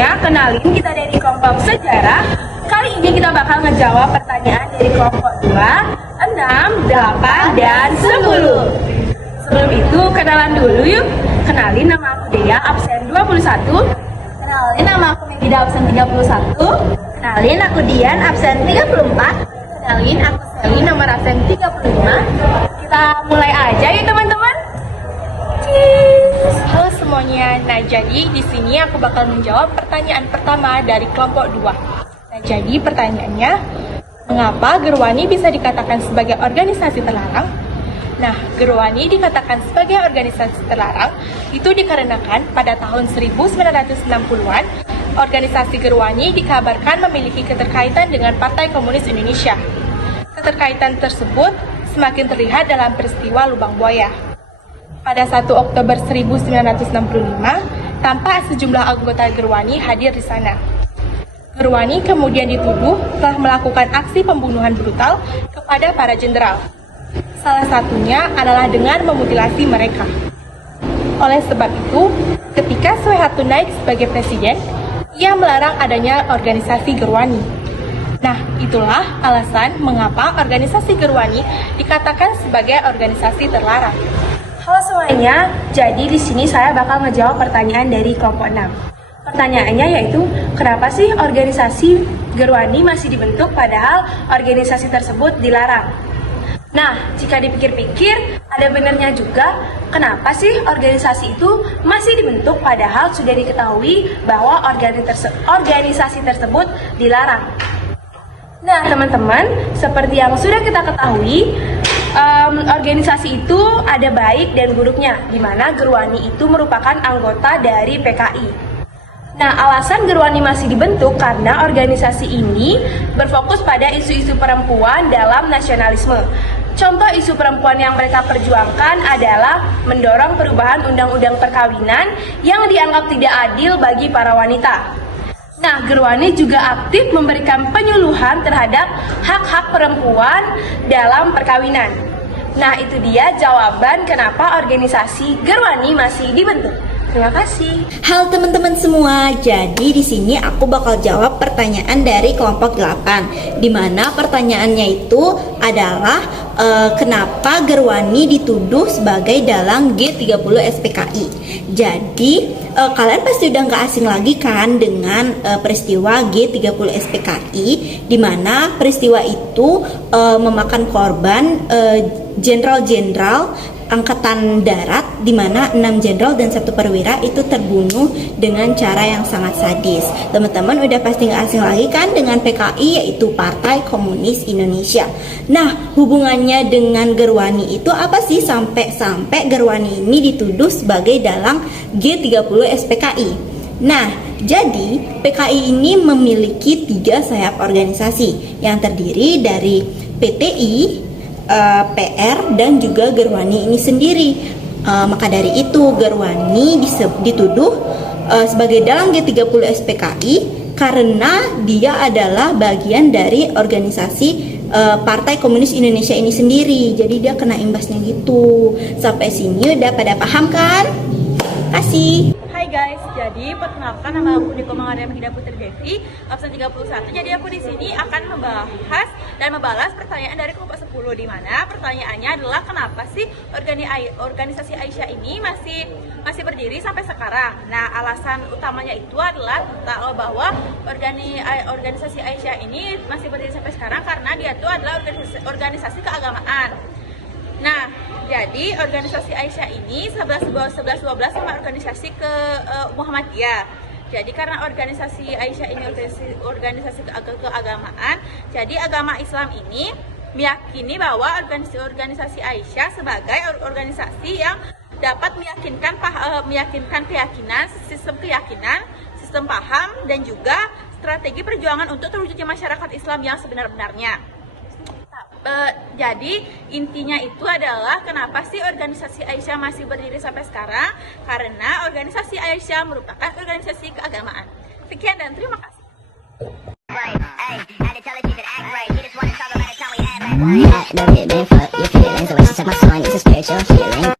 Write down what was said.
semuanya, kenalin kita dari kelompok sejarah. Kali ini kita bakal ngejawab pertanyaan dari kelompok 2, 6, 8, dan 10. Sebelum itu, kenalan dulu yuk. Kenalin, nama aku Dea, absen 21. Kenalin, nama aku Megida, absen 31. Kenalin, aku Dian, absen 34. Kenalin, aku Sally, nomor absen 35. Kita mulai aja yuk teman-teman. Halo semuanya. Nah, jadi di sini aku bakal menjawab pertanyaan pertama dari kelompok 2. Nah, jadi pertanyaannya, mengapa Gerwani bisa dikatakan sebagai organisasi terlarang? Nah, Gerwani dikatakan sebagai organisasi terlarang itu dikarenakan pada tahun 1960-an, organisasi Gerwani dikabarkan memiliki keterkaitan dengan Partai Komunis Indonesia. Keterkaitan tersebut semakin terlihat dalam peristiwa Lubang Buaya. Pada 1 Oktober 1965, tampak sejumlah anggota Gerwani hadir di sana. Gerwani kemudian dituduh telah melakukan aksi pembunuhan brutal kepada para jenderal. Salah satunya adalah dengan memutilasi mereka. Oleh sebab itu, ketika Soeharto naik sebagai presiden, ia melarang adanya organisasi Gerwani. Nah, itulah alasan mengapa organisasi Gerwani dikatakan sebagai organisasi terlarang. Halo semuanya, jadi di sini saya bakal ngejawab pertanyaan dari kelompok 6. Pertanyaannya yaitu, kenapa sih organisasi Gerwani masih dibentuk padahal organisasi tersebut dilarang? Nah, jika dipikir-pikir, ada benarnya juga kenapa sih organisasi itu masih dibentuk padahal sudah diketahui bahwa organisasi tersebut dilarang. Nah, teman-teman, seperti yang sudah kita ketahui, organisasi itu ada baik dan buruknya, di mana Gerwani itu merupakan anggota dari PKI. Nah, alasan Gerwani masih dibentuk karena organisasi ini berfokus pada isu-isu perempuan dalam nasionalisme. Contoh isu perempuan yang mereka perjuangkan adalah mendorong perubahan undang-undang perkawinan yang dianggap tidak adil bagi para wanita. Nah, Gerwani juga aktif memberikan penyuluhan terhadap hak-hak perempuan dalam perkawinan. Nah, itu dia jawaban kenapa organisasi Gerwani masih dibentuk. Terima kasih. Halo teman-teman semua, jadi di sini aku bakal jawab pertanyaan dari kelompok 8, di mana pertanyaannya itu adalah kenapa Gerwani dituduh sebagai dalang G30 SPKI. Jadi kalian pasti udah nggak asing lagi kan dengan peristiwa G30 SPKI, di mana peristiwa itu memakan korban jenderal-jenderal Angkatan Darat, di mana 6 jenderal dan 1 perwira itu terbunuh dengan cara yang sangat sadis. Teman-teman udah pasti nggak asing lagi kan dengan PKI, yaitu Partai Komunis Indonesia. Nah, hubungannya dengan Gerwani itu apa sih sampai Gerwani ini dituduh sebagai dalang G30 SPKI? Nah, jadi PKI ini memiliki 3 sayap organisasi yang terdiri dari PTI, PR, dan juga Gerwani ini sendiri. Maka dari itu Gerwani dituduh sebagai dalang G30 SPKI karena dia adalah bagian dari organisasi Partai Komunis Indonesia ini sendiri. Jadi dia kena imbasnya gitu. Sampai sini udah pada paham kan? Kasih. Hai guys, jadi perkenalkan, nama aku Niko Mangaria Megida Putri Devi, absen 31. Jadi aku di sini akan membahas dan membalas pertanyaan dari kelompok 10, di mana pertanyaannya adalah kenapa sih organisasi Aisyah ini masih berdiri sampai sekarang. Nah, alasan utamanya itu adalah bahwa organisasi Aisyah ini masih berdiri sampai sekarang karena dia itu adalah organisasi keagamaan. Nah, jadi organisasi Aisyah ini 11-12 sama organisasi Muhammadiyah. Jadi karena organisasi Aisyah ini organisasi keagamaan, jadi agama Islam ini meyakini bahwa organisasi Aisyah sebagai organisasi yang dapat meyakinkan keyakinan, sistem paham, dan juga strategi perjuangan untuk terwujudnya masyarakat Islam yang sebenar-benarnya. Jadi intinya itu adalah kenapa sih organisasi Aisyah masih berdiri sampai sekarang, karena organisasi Aisyah merupakan organisasi keagamaan. Sekian dan terima kasih. Don't get me fucked, your feelings. The way she took my song, it's a spiritual healing.